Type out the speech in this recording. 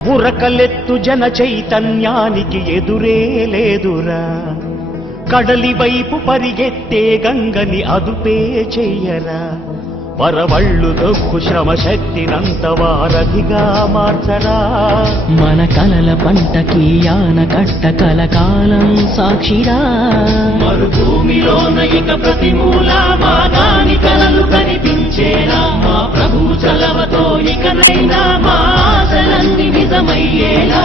ఉరకలెత్తు జన చైతన్యానికి ఎదురే లేదురా, కడలి వైపు పరిగెత్తే గంగని అదుపే చెయ్యరా, వరవళ్ళు దొక్కు శ్రమ శక్తినంత వారధిగా మార్చరా. మన కలల పంటకి యాన కట్ట కలకాలం సాక్షిరా, మరుభూమిలోన ఇక ప్రతి మూల మాగాని కలలు కనిపించేలా, మా ప్రభు చలవతో ఇకనైనా మా ఆశలన్నీ నిజమయ్యేలా.